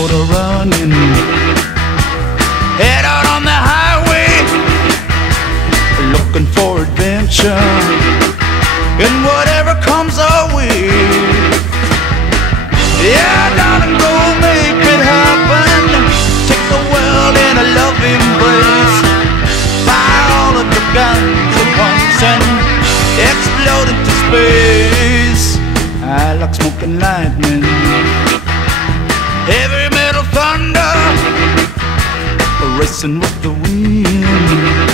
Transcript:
motor running, head out on the highway, looking for adventure and whatever comes our way. Yeah, darling, go make it happen. Take the world in a loving embrace. Fire all of the guns at once and explode into space. I like smoke and lightning, heavy metal thunder, racing with the wind.